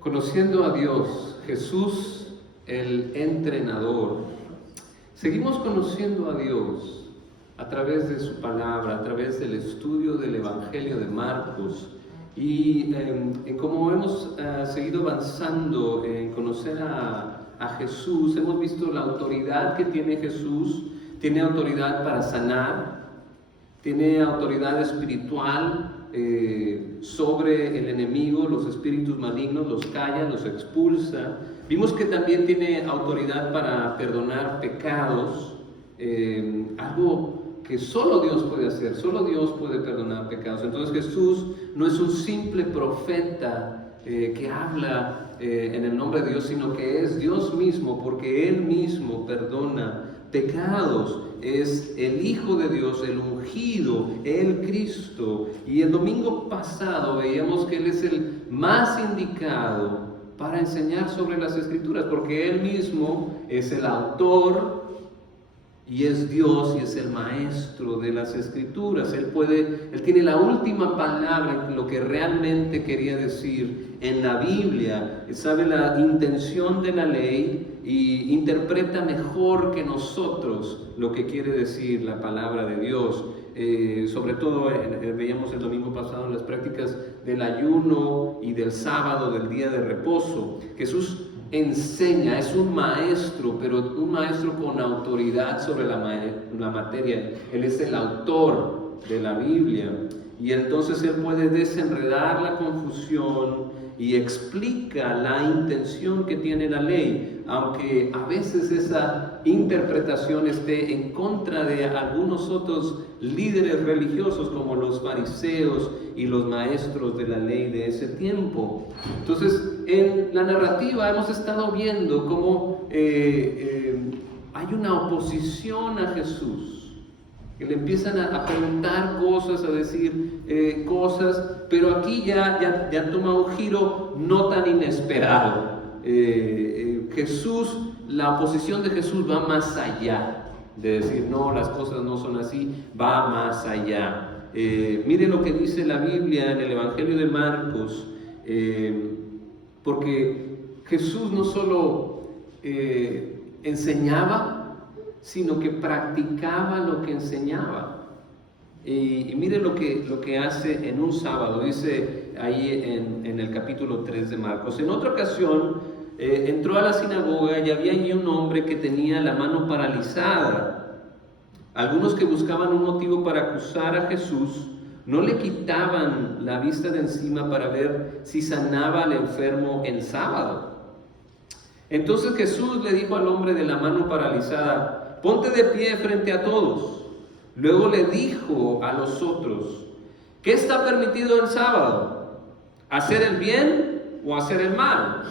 Conociendo a Dios, Jesús el entrenador. Seguimos conociendo a Dios a través de su palabra, a través del estudio del Evangelio de Marcos y en cómo hemos seguido avanzando en conocer a Jesús. Hemos visto la autoridad que tiene Jesús. Tiene autoridad para sanar, tiene autoridad espiritual sobre el enemigo, los espíritus malignos, los calla, los expulsa. Vimos que también tiene autoridad para perdonar pecados, algo que solo Dios puede hacer, solo Dios puede perdonar pecados. Entonces Jesús no es un simple profeta que habla en el nombre de Dios, sino que es Dios mismo, porque Él mismo perdona pecados. Es el Hijo de Dios, el ungido, el Cristo. Y el domingo pasado veíamos que Él es el más indicado para enseñar sobre las Escrituras, porque Él mismo es el autor y es Dios y es el maestro de las Escrituras. Él tiene la última palabra en lo que realmente quería decir en la Biblia. Él sabe la intención de la ley y interpreta mejor que nosotros lo que quiere decir la palabra de Dios. Sobre todo veíamos el domingo pasado en las prácticas del ayuno y del sábado, del día de reposo. Jesús enseña, es un maestro, pero un maestro con autoridad sobre la materia. Él es el autor de la Biblia y entonces Él puede desenredar la confusión y explica la intención que tiene la ley, aunque a veces esa interpretación esté en contra de algunos otros líderes religiosos como los fariseos y los maestros de la ley de ese tiempo. Entonces, en la narrativa hemos estado viendo cómo hay una oposición a Jesús, que le empiezan a preguntar cosas, a decir cosas, pero aquí ya toma un giro no tan inesperado. La oposición de Jesús va más allá de decir, no, las cosas no son así, va más allá. Mire lo que dice la Biblia en el Evangelio de Marcos, porque Jesús no solo enseñaba, sino que practicaba lo que enseñaba. Y mire lo que hace en un sábado, dice ahí en el capítulo 3 de Marcos. En otra ocasión entró a la sinagoga y había allí un hombre que tenía la mano paralizada. Algunos que buscaban un motivo para acusar a Jesús no le quitaban la vista de encima para ver si sanaba al enfermo el sábado. Entonces Jesús le dijo al hombre de la mano paralizada: ponte de pie frente a todos. Luego le dijo a los otros: ¿qué está permitido el sábado? ¿Hacer el bien o hacer el mal?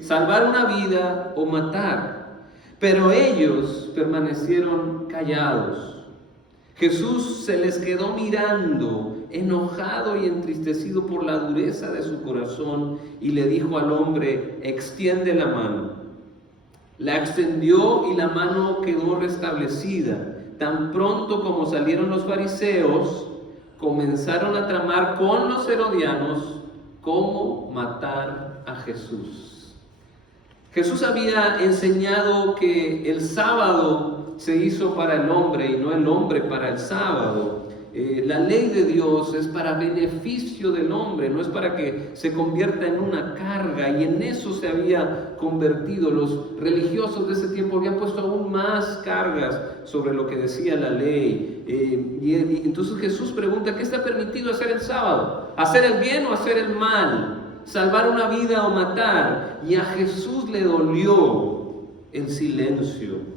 ¿Salvar una vida o matar? Pero ellos permanecieron callados. Jesús se les quedó mirando, enojado y entristecido por la dureza de su corazón, y le dijo al hombre: extiende la mano. La extendió y la mano quedó restablecida. Tan pronto como salieron los fariseos, comenzaron a tramar con los herodianos cómo matar a Jesús. Jesús había enseñado que el sábado se hizo para el hombre y no el hombre para el sábado. La ley de Dios es para beneficio del hombre, no es para que se convierta en una carga, y en eso se había convertido. Los religiosos de ese tiempo habían puesto aún más cargas sobre lo que decía la ley. Y entonces Jesús pregunta: ¿qué está permitido hacer el sábado? ¿Hacer el bien o hacer el mal? ¿Salvar una vida o matar? Y a Jesús le dolió el silencio.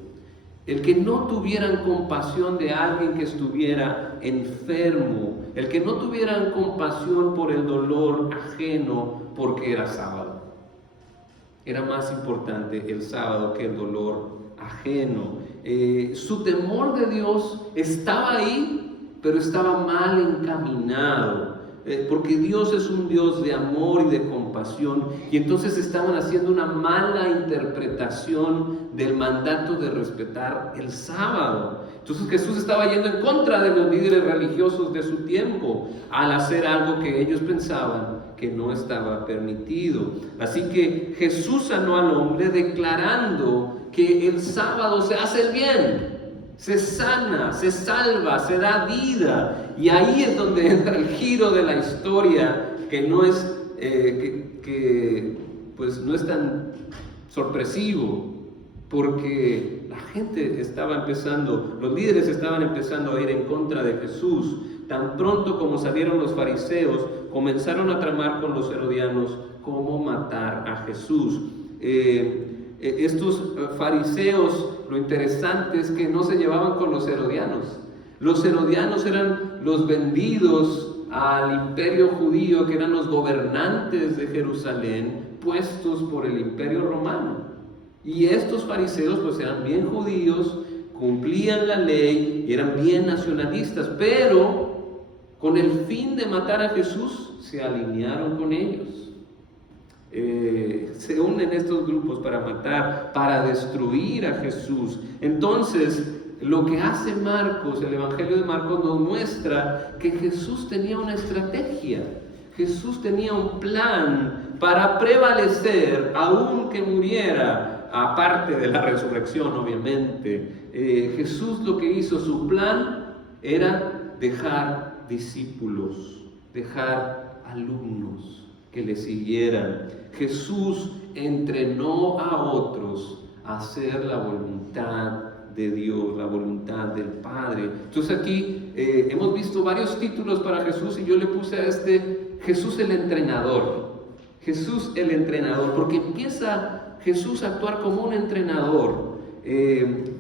El que no tuvieran compasión de alguien que estuviera enfermo, el que no tuvieran compasión por el dolor ajeno porque era sábado. Era más importante el sábado que el dolor ajeno. Su temor de Dios estaba ahí, pero estaba mal encaminado. Porque Dios es un Dios de amor y de compasión, y entonces estaban haciendo una mala interpretación del mandato de respetar el sábado. Entonces Jesús estaba yendo en contra de los líderes religiosos de su tiempo al hacer algo que ellos pensaban que no estaba permitido. Así que Jesús sanó al hombre declarando que el sábado se hace el bien, se sana, se salva, se da vida. Y ahí es donde entra el giro de la historia, que no es, pues no es tan sorpresivo, porque la gente estaba empezando, los líderes estaban empezando a ir en contra de Jesús. Tan pronto como salieron los fariseos, comenzaron a tramar con los herodianos cómo matar a Jesús. Estos fariseos, lo interesante es que no se llevaban con los herodianos. Los herodianos eran los vendidos al imperio judío, que eran los gobernantes de Jerusalén, puestos por el imperio romano. Y estos fariseos pues eran bien judíos, cumplían la ley y eran bien nacionalistas, pero con el fin de matar a Jesús se alinearon con ellos. Se unen estos grupos para matar, para destruir a Jesús. Entonces, lo que hace Marcos, el Evangelio de Marcos, nos muestra que Jesús tenía una estrategia. Jesús tenía un plan para prevalecer, aunque muriera, aparte de la resurrección, obviamente. Jesús lo que hizo, su plan era dejar discípulos, dejar alumnos que le siguieran. Jesús entrenó a otros a hacer la voluntad de Dios, la voluntad del Padre. Entonces aquí hemos visto varios títulos para Jesús, y yo le puse a este Jesús el entrenador. Jesús el entrenador, porque empieza Jesús a actuar como un entrenador.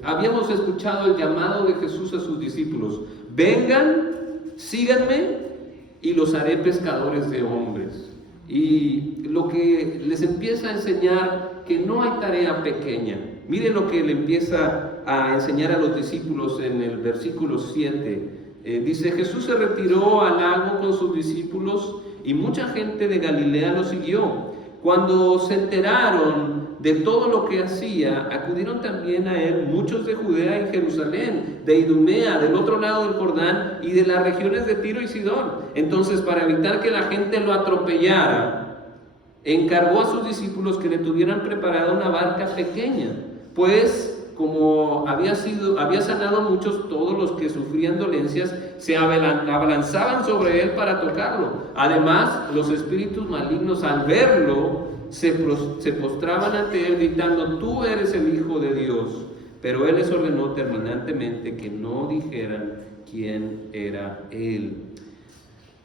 Habíamos escuchado el llamado de Jesús a sus discípulos: vengan, síganme y los haré pescadores de hombres. Y lo que les empieza a enseñar, que no hay tarea pequeña. Miren lo que le empieza a enseñar a los discípulos en el versículo 7. Dice: Jesús se retiró al lago con sus discípulos y mucha gente de Galilea lo siguió. Cuando se enteraron de todo lo que hacía, acudieron también a él muchos de Judea y Jerusalén, de Idumea, del otro lado del Jordán, y de las regiones de Tiro y Sidón. Entonces, para evitar que la gente lo atropellara, encargó a sus discípulos que le tuvieran preparada una barca pequeña, pues como había sanado a muchos, todos los que sufrían dolencias se abalanzaban sobre él para tocarlo. Además, los espíritus malignos, al verlo, se postraban ante él gritando: tú eres el Hijo de Dios. Pero él les ordenó terminantemente que no dijeran quién era él.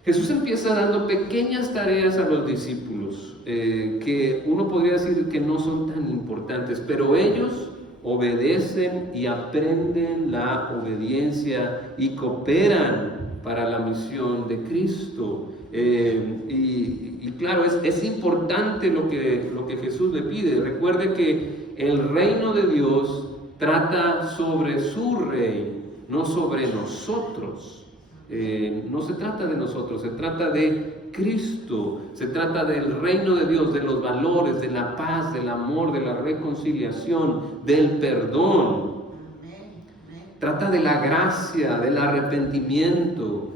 Jesús empieza dando pequeñas tareas a los discípulos, que uno podría decir que no son tan importantes, pero ellos obedecen y aprenden la obediencia y cooperan para la misión de Cristo. Y claro, es importante lo que Jesús le pide. Recuerde que el reino de Dios trata sobre su rey, no sobre nosotros. No se trata de nosotros, se trata de Cristo, se trata del reino de Dios, de los valores, de la paz, del amor, de la reconciliación, del perdón. Trata de la gracia, del arrepentimiento,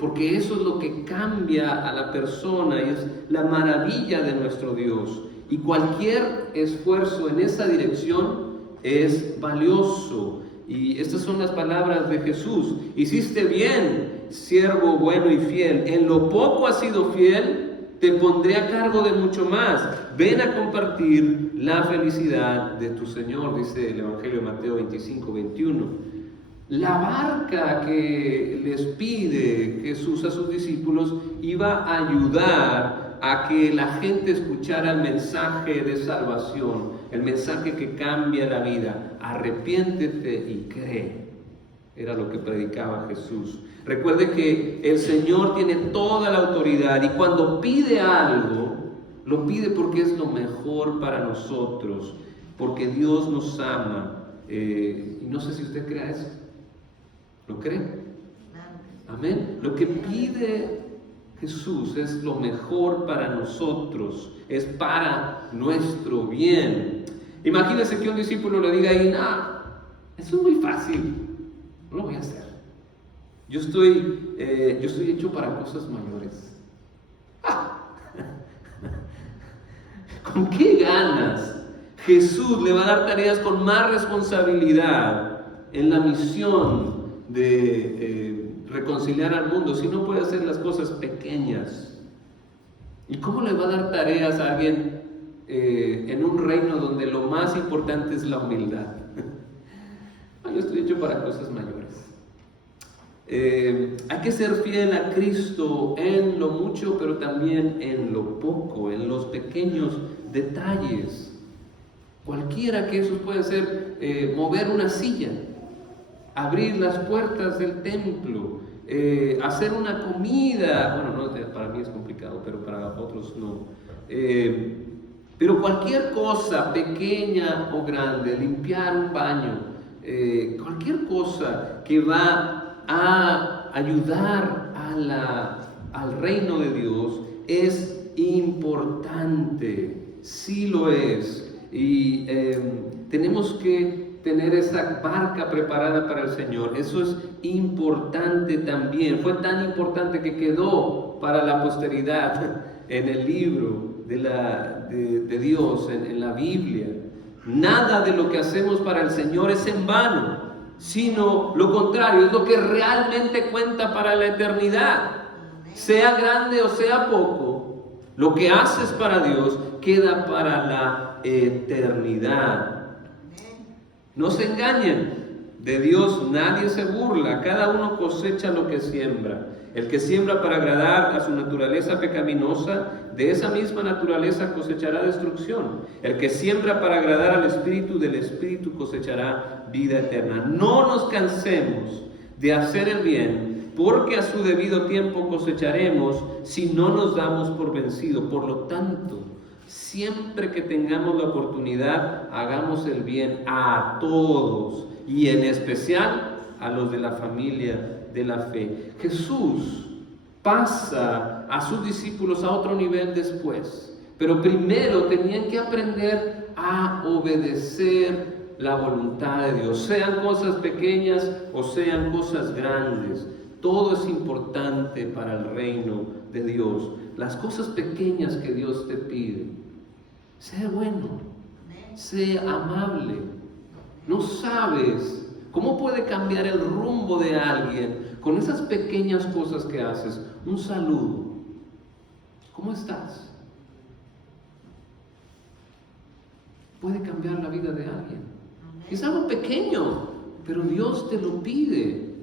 porque eso es lo que cambia a la persona y es la maravilla de nuestro Dios. Y cualquier esfuerzo en esa dirección es valioso. Y estas son las palabras de Jesús: hiciste bien, siervo bueno y fiel, en lo poco has sido fiel, te pondré a cargo de mucho más, ven a compartir la felicidad de tu Señor, dice el Evangelio de Mateo 25-21. La barca que les pide Jesús a sus discípulos iba a ayudar a que la gente escuchara el mensaje de salvación, el mensaje que cambia la vida. Arrepiéntete y cree. Era lo que predicaba Jesús. Recuerde que el Señor tiene toda la autoridad, y cuando pide algo, lo pide porque es lo mejor para nosotros, porque Dios nos ama. Y no sé si usted crea eso. ¿Lo cree? Amén. Lo que pide Jesús es lo mejor para nosotros, es para nuestro bien. Imagínese que un discípulo le diga ahí: eso es muy fácil, no lo voy a hacer. Yo estoy hecho para cosas mayores. ¿Con qué ganas Jesús le va a dar tareas con más responsabilidad en la misión de reconciliar al mundo si no puede hacer las cosas pequeñas? ¿Y cómo le va a dar tareas a alguien en un reino donde lo más importante es la humildad? Yo estoy hecho para cosas mayores. Hay que ser fiel a Cristo en lo mucho, pero también en lo poco, en los pequeños detalles. Cualquiera que esos puede ser mover una silla, abrir las puertas del templo, hacer una comida. Bueno, no, para mí es complicado, pero para otros no. Pero cualquier cosa, pequeña o grande, limpiar un baño, cualquier cosa que va a ayudar al reino de Dios es importante, sí lo es. Y tenemos que tener esa barca preparada para el Señor. Eso es importante también. Fue tan importante que quedó para la posteridad en el libro de Dios, en la Biblia. Nada de lo que hacemos para el Señor es en vano, sino lo contrario, es lo que realmente cuenta para la eternidad. Sea grande o sea poco, lo que haces para Dios queda para la eternidad. No se engañen, de Dios nadie se burla, cada uno cosecha lo que siembra. El que siembra para agradar a su naturaleza pecaminosa, de esa misma naturaleza cosechará destrucción. El que siembra para agradar al Espíritu, del Espíritu cosechará vida eterna. No nos cansemos de hacer el bien, porque a su debido tiempo cosecharemos si no nos damos por vencidos. Por lo tanto, siempre que tengamos la oportunidad, hagamos el bien a todos, y en especial a los de la familia de la fe. Jesús pasa a sus discípulos a otro nivel después, pero primero tenían que aprender a obedecer la voluntad de Dios, sean cosas pequeñas o sean cosas grandes. Todo es importante para el reino de Dios. Las cosas pequeñas que Dios te pide: sé bueno, sé amable. No sabes cómo puede cambiar el rumbo de alguien con esas pequeñas cosas que haces. Un saludo. ¿Cómo estás? Puede cambiar la vida de alguien. Es algo pequeño, pero Dios te lo pide.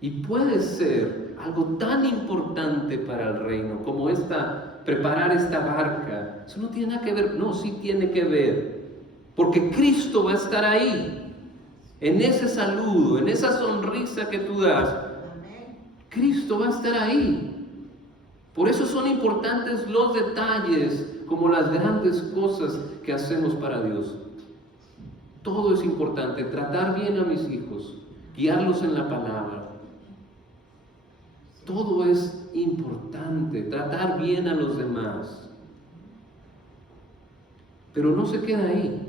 Y puede ser algo tan importante para el reino como preparar esta barca. Eso no tiene nada que ver. No, sí tiene que ver. Porque Cristo va a estar ahí. En ese saludo, en esa sonrisa que tú das, Cristo va a estar ahí. Por eso son importantes los detalles, como las grandes cosas que hacemos para Dios. Todo es importante. Tratar bien a mis hijos, guiarlos en la palabra. Todo es importante. Tratar bien a los demás. Pero no se queda ahí.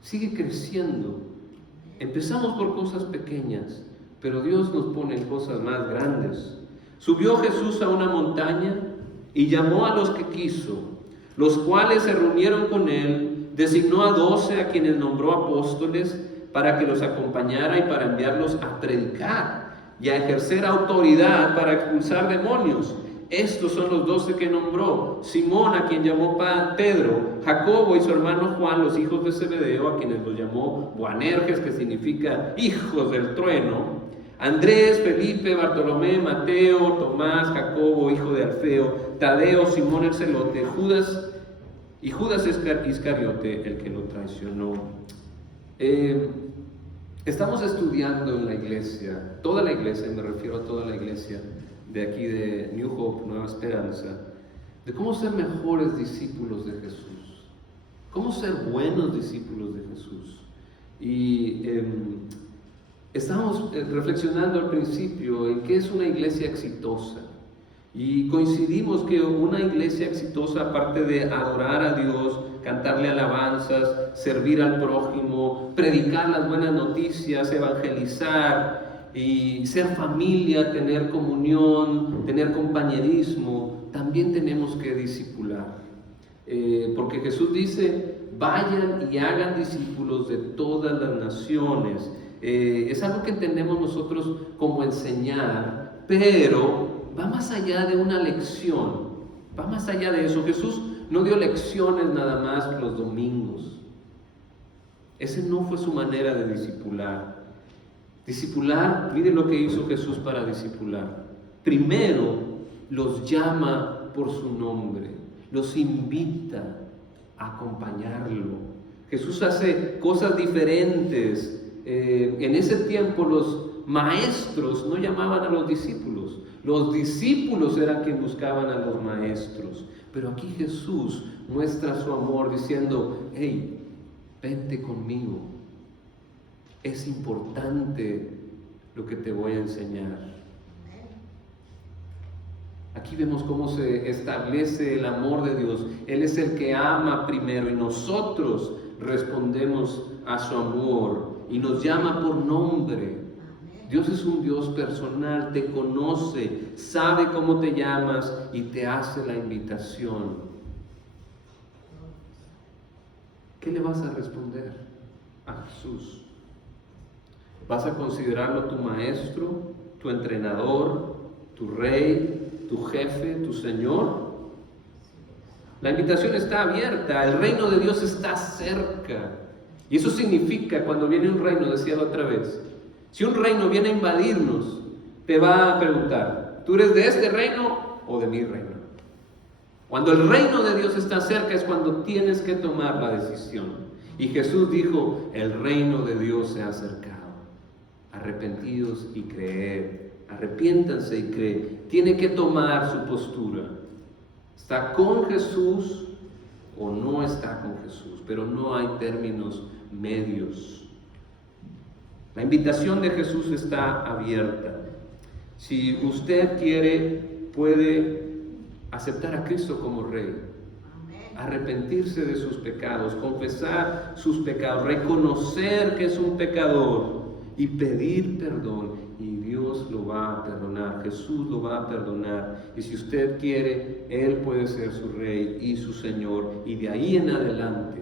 Sigue creciendo. Empezamos por cosas pequeñas, pero Dios nos pone en cosas más grandes. Subió Jesús a una montaña y llamó a los que quiso, los cuales se reunieron con él. Designó a 12 a quienes nombró apóstoles para que los acompañara y para enviarlos a predicar y a ejercer autoridad para expulsar demonios. Estos son los 12 que nombró: Simón, a quien llamó Pedro; Jacobo y su hermano Juan, los hijos de Zebedeo, a quienes los llamó Boanerges, que significa hijos del trueno; Andrés, Felipe, Bartolomé, Mateo, Tomás, Jacobo, hijo de Alfeo, Tadeo, Simón el celote, Judas Iscariote, el que lo traicionó. Estamos estudiando en la iglesia, toda la iglesia, me refiero a toda la iglesia de aquí de New Hope, Nueva Esperanza, de cómo ser mejores discípulos de Jesús, cómo ser buenos discípulos de Jesús. Y estamos reflexionando al principio en qué es una iglesia exitosa. Y coincidimos que una iglesia exitosa, aparte de adorar a Dios, cantarle alabanzas, servir al prójimo, predicar las buenas noticias, evangelizar y ser familia, tener comunión, tener compañerismo, también tenemos que discipular. Porque Jesús dice, vayan y hagan discípulos de todas las naciones. Es algo que entendemos nosotros como enseñar, pero va más allá de una lección, va más allá de eso. Jesús no dio lecciones nada más los domingos. Ese no fue su manera de discipular. Discipular, miren lo que hizo Jesús para discipular. Primero los llama por su nombre, los invita a acompañarlo. Jesús hace cosas diferentes. En ese tiempo los maestros no llamaban a los discípulos eran quienes buscaban a los maestros. Pero aquí Jesús muestra su amor diciendo, hey, vente conmigo, es importante lo que te voy a enseñar. Aquí vemos cómo se establece el amor de Dios. Él es el que ama primero y nosotros respondemos a su amor y nos llama por nombre. Dios es un Dios personal, te conoce, sabe cómo te llamas y te hace la invitación. ¿Qué le vas a responder a Jesús? ¿Vas a considerarlo tu maestro, tu entrenador, tu rey, tu jefe, tu Señor? La invitación está abierta, el reino de Dios está cerca. Y eso significa, cuando viene un reino, decía la otra vez, si un reino viene a invadirnos, te va a preguntar, ¿tú eres de este reino o de mi reino? Cuando el reino de Dios está cerca es cuando tienes que tomar la decisión. Y Jesús dijo, el reino de Dios se ha acercado. Arrepentidos y creed. Arrepiéntanse y creen. Tiene que tomar su postura. ¿Está con Jesús o no está con Jesús? Pero no hay términos medios. La invitación de Jesús está abierta. Si usted quiere, puede aceptar a Cristo como Rey, arrepentirse de sus pecados, confesar sus pecados, reconocer que es un pecador y pedir perdón. Y Dios lo va a perdonar, Jesús lo va a perdonar. Y si usted quiere, Él puede ser su Rey y su Señor. Y de ahí en adelante,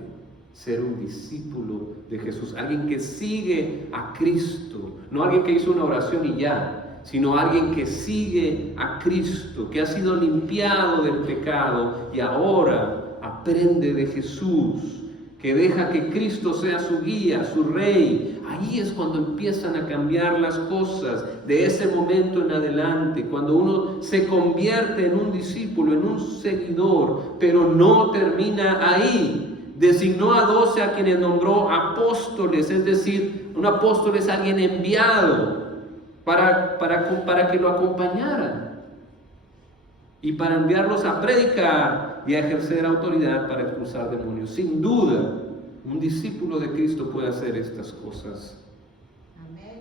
ser un discípulo de Jesús, alguien que sigue a Cristo, no alguien que hizo una oración y ya, sino alguien que sigue a Cristo, que ha sido limpiado del pecado y ahora aprende de Jesús, que deja que Cristo sea su guía, su Rey. Ahí es cuando empiezan a cambiar las cosas, de ese momento en adelante, cuando uno se convierte en un discípulo, en un seguidor, pero no termina ahí. Designó a 12 a quienes nombró apóstoles, es decir, un apóstol es alguien enviado para que lo acompañaran y para enviarlos a predicar y a ejercer autoridad para expulsar demonios. Sin duda, un discípulo de Cristo puede hacer estas cosas.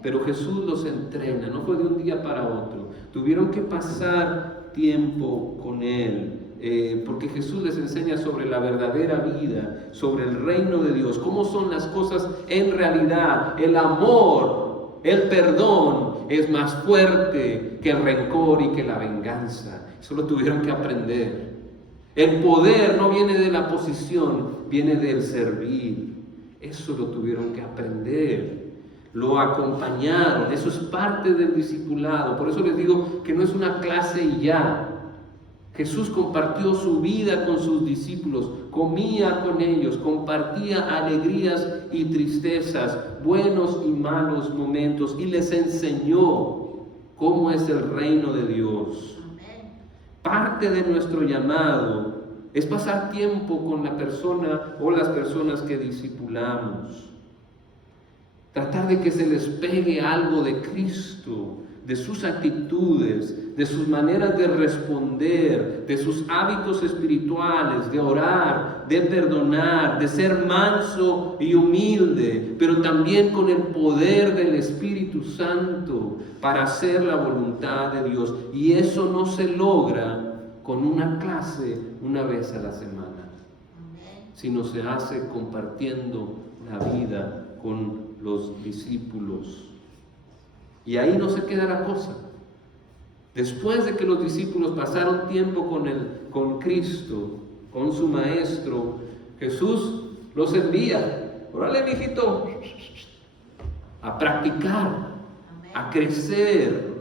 Pero Jesús los entrena, no fue de un día para otro. Tuvieron que pasar tiempo con Él. Porque Jesús les enseña sobre la verdadera vida, sobre el reino de Dios, cómo son las cosas en realidad. El amor, el perdón es más fuerte que el rencor y que la venganza. Eso lo tuvieron que aprender. El poder no viene de la posición, viene del servir. Eso lo tuvieron que aprender. Lo acompañaron, eso es parte del discipulado. Por eso les digo que no es una clase y ya. Jesús compartió su vida con sus discípulos, comía con ellos, compartía alegrías y tristezas, buenos y malos momentos, y les enseñó cómo es el reino de Dios. Parte de nuestro llamado es pasar tiempo con la persona o las personas que discipulamos. Tratar de que se les pegue algo de Cristo, de sus actitudes, de sus maneras de responder, de sus hábitos espirituales, de orar, de perdonar, de ser manso y humilde, pero también con el poder del Espíritu Santo para hacer la voluntad de Dios. Y eso no se logra con una clase una vez a la semana, sino se hace compartiendo la vida con los discípulos. Y ahí no se queda la cosa. Después de que los discípulos pasaron tiempo con Cristo, con su maestro, Jesús los envía. Órale, mijito, a practicar, a crecer,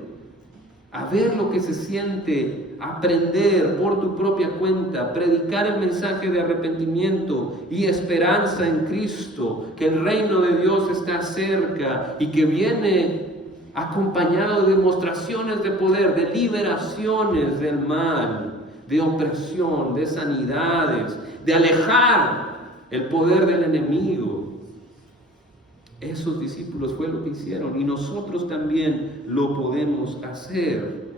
a ver lo que se siente, aprender por tu propia cuenta, predicar el mensaje de arrepentimiento y esperanza en Cristo, que el reino de Dios está cerca y que viene acompañado de demostraciones de poder, de liberaciones del mal, de opresión, de sanidades, de alejar el poder del enemigo. Esos discípulos fue lo que hicieron y nosotros también lo podemos hacer.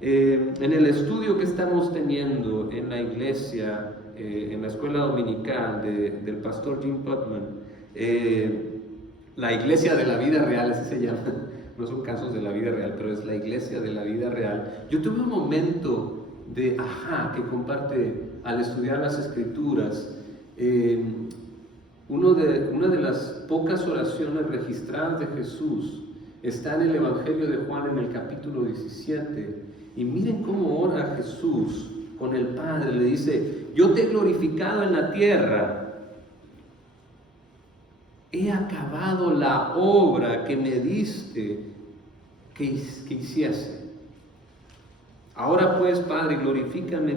En el estudio que estamos teniendo en la iglesia, en la escuela dominical del pastor Jim Putman, la iglesia de la vida real, así se llama, no son casos de la vida real, pero es la iglesia de la vida real. Yo tuve un momento de ajá que comparte al estudiar las escrituras. Una de las pocas oraciones registradas de Jesús está en el Evangelio de Juan en el capítulo 17. Y miren cómo ora Jesús con el Padre. Le dice: yo te he glorificado en la tierra. He acabado la obra que me diste que hiciese. Ahora pues, Padre, glorifícame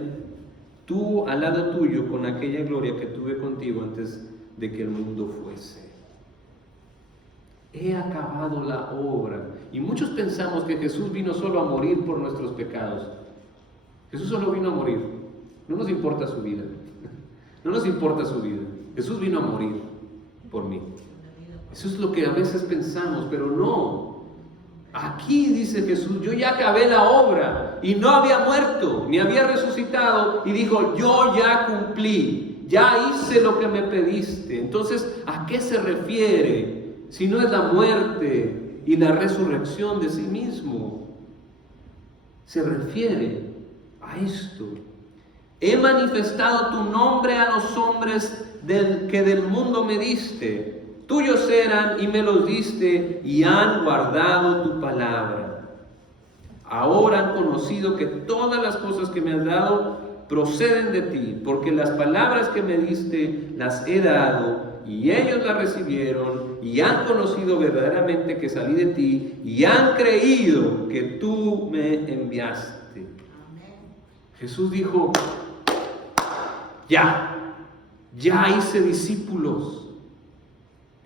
tú al lado tuyo con aquella gloria que tuve contigo antes de que el mundo fuese. He acabado la obra. Y muchos pensamos que Jesús vino solo a morir por nuestros pecados. Jesús solo vino a morir. No nos importa su vida. No nos importa su vida. Jesús vino a morir por mí. Eso es lo que a veces pensamos, pero no. Aquí dice Jesús: yo ya acabé la obra y no había muerto, ni había resucitado, y dijo: yo ya cumplí, ya hice lo que me pediste. Entonces, ¿a qué se refiere? Si no es la muerte y la resurrección de sí mismo. Se refiere a esto: he manifestado tu nombre a los hombres que del mundo me diste. Tuyos eran y me los diste, y han guardado tu palabra. Ahora han conocido que todas las cosas que me has dado proceden de ti, porque las palabras que me diste las he dado, y ellos las recibieron, y han conocido verdaderamente que salí de ti, y han creído que tú me enviaste. Amén. Jesús dijo: ya hice discípulos.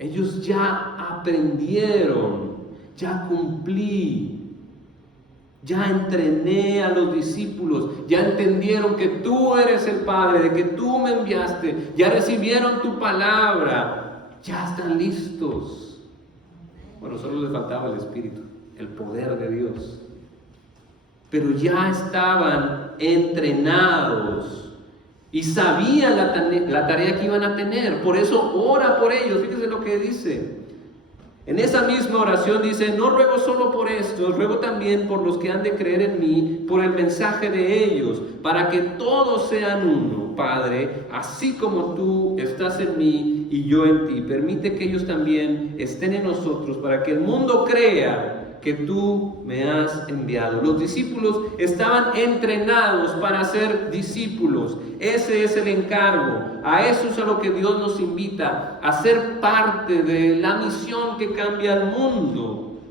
Ellos ya aprendieron, ya cumplí, ya entrené a los discípulos, ya entendieron que tú eres el Padre, de que tú me enviaste, ya recibieron tu palabra, ya están listos. Bueno, solo les faltaba el Espíritu, el poder de Dios. Pero ya estaban entrenados y sabían la tarea que iban a tener. Por eso ora por ellos. Fíjense lo que dice. En esa misma oración dice: no ruego solo por estos, ruego también por los que han de creer en mí, por el mensaje de ellos, para que todos sean uno, Padre, así como tú estás en mí y yo en ti. Permite que ellos también estén en nosotros, para que el mundo crea que tú me has enviado. Los discípulos estaban entrenados para ser discípulos. Ese es el encargo. A eso es a lo que Dios nos invita, a ser parte de la misión que cambia al mundo,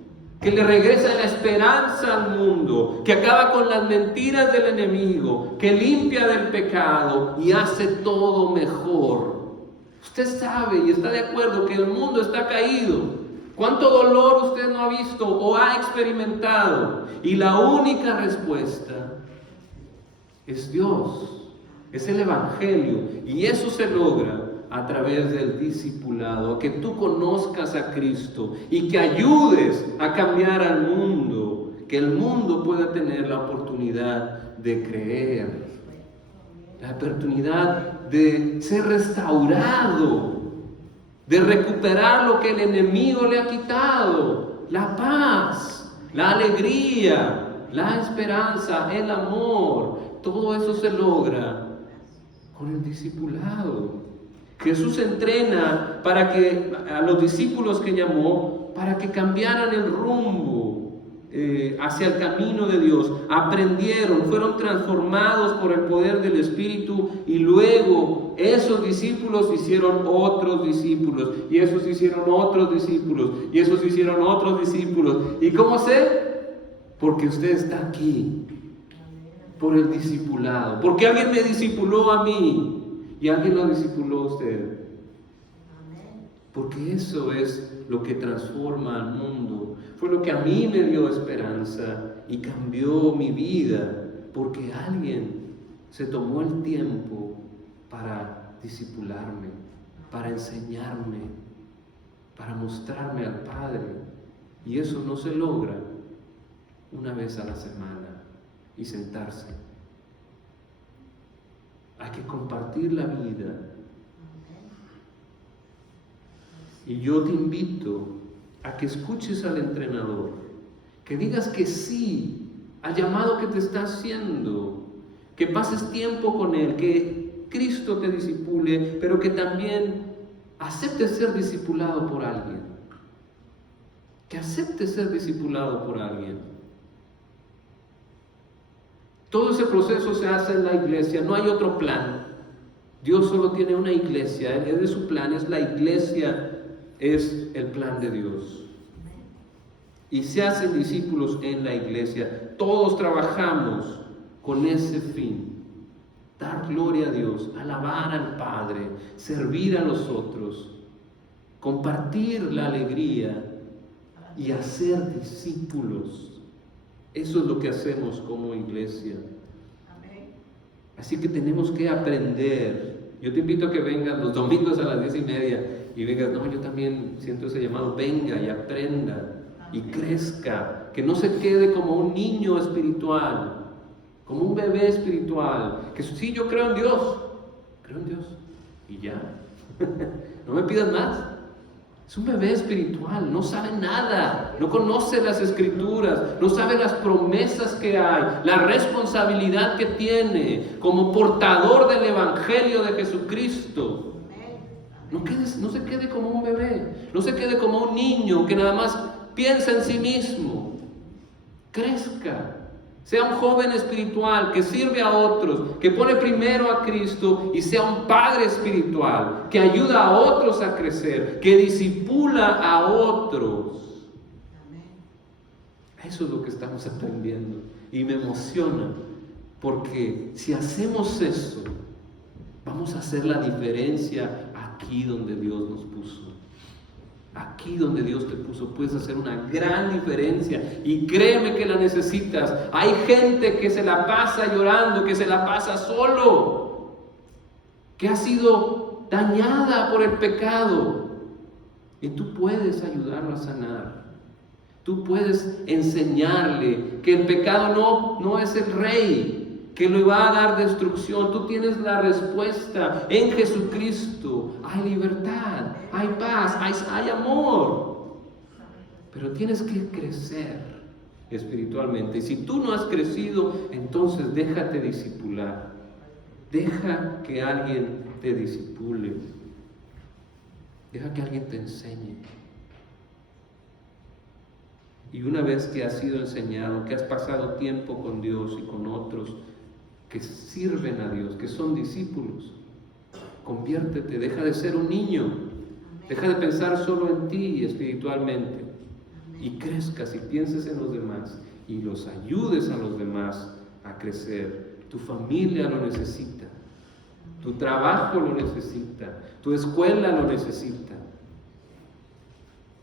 que le regresa la esperanza al mundo, que acaba con las mentiras del enemigo, que limpia del pecado y hace todo mejor. Usted sabe y está de acuerdo que el mundo está caído. ¿Cuánto dolor usted no ha visto o ha experimentado? Y la única respuesta es Dios, es el Evangelio. Y eso se logra a través del discipulado, que tú conozcas a Cristo y que ayudes a cambiar al mundo, que el mundo pueda tener la oportunidad de creer, la oportunidad de ser restaurado, de recuperar lo que el enemigo le ha quitado: la paz, la alegría, la esperanza, el amor. Todo eso se logra con el discipulado. Jesús entrena para que a los discípulos que llamó, para que cambiaran el rumbo, hacia el camino de Dios, aprendieron, fueron transformados por el poder del Espíritu, y luego esos discípulos hicieron otros discípulos, y esos hicieron otros discípulos, y esos hicieron otros discípulos. ¿Y cómo sé? Porque usted está aquí, por el discipulado, porque alguien me discipuló a mí, y alguien lo discipuló a usted. Porque eso es lo que transforma al mundo. Fue lo que a mí me dio esperanza y cambió mi vida, porque alguien se tomó el tiempo para discipularme, para enseñarme, para mostrarme al Padre. Y eso no se logra una vez a la semana y sentarse. Hay que compartir la vida. Y yo te invito a que escuches al entrenador, que digas que sí al llamado que te está haciendo, que pases tiempo con él, que Cristo te discipule, pero que también aceptes ser discipulado por alguien. Que aceptes ser discipulado por alguien. Todo ese proceso se hace en la iglesia, no hay otro plan. Dios solo tiene una iglesia, es de su plan, es la iglesia. Es el plan de Dios. Y se hacen discípulos en la iglesia. Todos trabajamos con ese fin. Dar gloria a Dios, alabar al Padre, servir a los otros, compartir la alegría y hacer discípulos. Eso es lo que hacemos como iglesia. Así que tenemos que aprender. Yo te invito a que vengas los domingos a las 10:30 y vengas, no, yo también siento ese llamado, venga y aprenda y crezca, que no se quede como un niño espiritual, como un bebé espiritual, que sí, yo creo en Dios y ya, no me pidas más. Es un bebé espiritual, no sabe nada, no conoce las escrituras, no sabe las promesas que hay, la responsabilidad que tiene como portador del evangelio de Jesucristo. No se quede como un bebé, no se quede como un niño que nada más piensa en sí mismo. Crezca, sea un joven espiritual que sirve a otros, que pone primero a Cristo, y sea un padre espiritual que ayuda a otros a crecer, que discipula a otros. Eso es lo que estamos aprendiendo y me emociona, porque si hacemos eso, vamos a hacer la diferencia aquí donde Dios nos puso. Aquí donde Dios te puso puedes hacer una gran diferencia, y créeme que la necesitas. Hay gente que se la pasa llorando, que se la pasa solo, que ha sido dañada por el pecado, y tú puedes ayudarlo a sanar. Tú puedes enseñarle que el pecado no es el rey que le va a dar destrucción. Tú tienes la respuesta en Jesucristo. Hay libertad, hay paz, hay amor. Pero tienes que crecer espiritualmente. Y si tú no has crecido, entonces déjate discipular. Deja que alguien te discipule. Deja que alguien te enseñe. Y una vez que has sido enseñado, que has pasado tiempo con Dios y con otros que sirven a Dios, que son discípulos, conviértete, deja de ser un niño, deja de pensar solo en ti espiritualmente, y crezcas y pienses en los demás y los ayudes a los demás a crecer. Tu familia lo necesita, tu trabajo lo necesita, tu escuela lo necesita,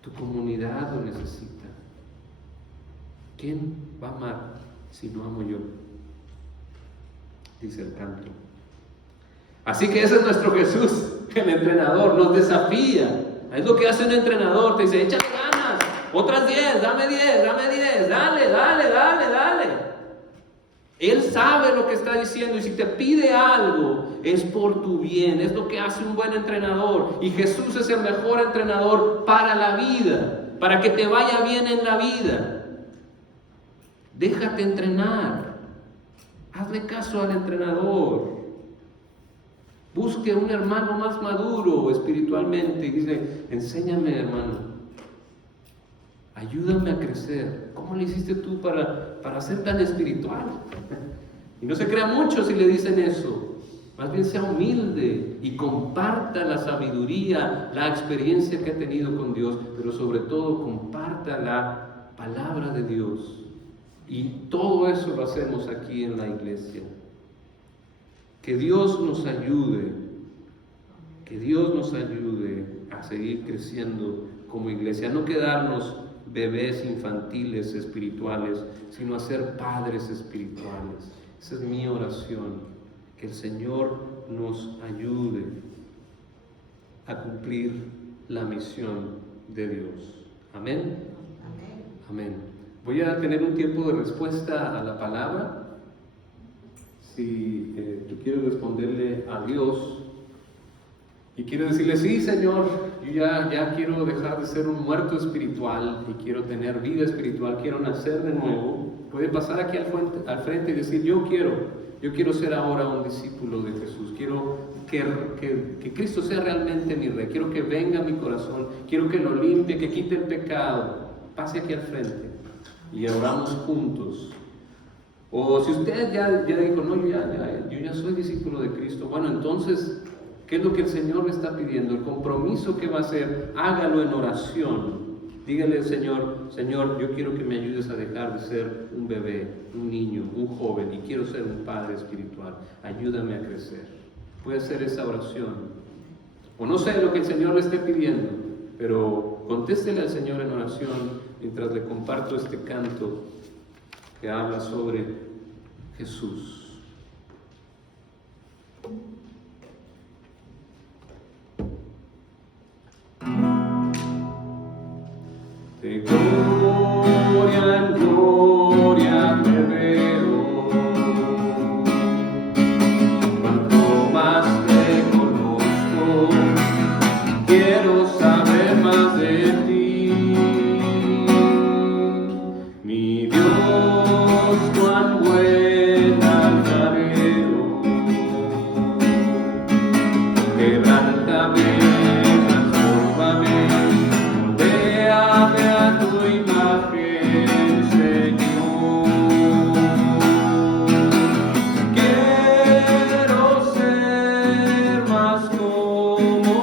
tu comunidad lo necesita. ¿Quién va a amar si no amo yo? Dice el canto. Así que ese es nuestro Jesús, el entrenador, nos desafía. Es lo que hace un entrenador, te dice, échale ganas, otras 10, dame 10, dale. Él sabe lo que está diciendo, y si te pide algo, es por tu bien. Es lo que hace un buen entrenador, y Jesús es el mejor entrenador para la vida, para que te vaya bien en la vida. Déjate entrenar. Hazle caso al entrenador. Busque un hermano más maduro espiritualmente y dice, enséñame, hermano. ayúdame a crecer. ¿Cómo le hiciste tú para ser tan espiritual? Y no se crea mucho si le dicen eso. Más bien sea humilde y comparta la sabiduría, la experiencia que ha tenido con Dios, pero sobre todo comparta la palabra de Dios. Y todo eso lo hacemos aquí en la iglesia. Que Dios nos ayude, que Dios nos ayude a seguir creciendo como iglesia, no quedarnos bebés infantiles espirituales, sino a ser padres espirituales. Esa es mi oración. Que el Señor nos ayude a cumplir la misión de Dios. Amén. Amén. Voy a tener un tiempo de respuesta a la palabra. Si tú quieres responderle a Dios y quieres decirle, sí, Señor, yo ya quiero dejar de ser un muerto espiritual y quiero tener vida espiritual, quiero nacer de nuevo, puede pasar aquí al frente y decir, yo quiero ser ahora un discípulo de Jesús, quiero que Cristo sea realmente mi Rey, quiero que venga a mi corazón, quiero que lo limpie, que quite el pecado. Pase aquí al frente y oramos juntos. O si usted ya dijo, no, yo ya soy discípulo de Cristo, bueno, entonces, ¿qué es lo que el Señor le está pidiendo? El compromiso que va a hacer, hágalo en oración. Dígale al Señor, yo quiero que me ayudes a dejar de ser un bebé, un niño, un joven, y quiero ser un padre espiritual. Ayúdame a crecer. Puede hacer esa oración. O no sé lo que el Señor le esté pidiendo, pero contéstele al Señor en oración mientras le comparto este canto que habla sobre Jesús. De gloria en gloria te veo, cuanto más te conozco, quiero saber más de ti. Mi Dios, cuán buen alfarero, quebrántame, transfórmame, moldéame a tu imagen, Señor. Quiero ser más como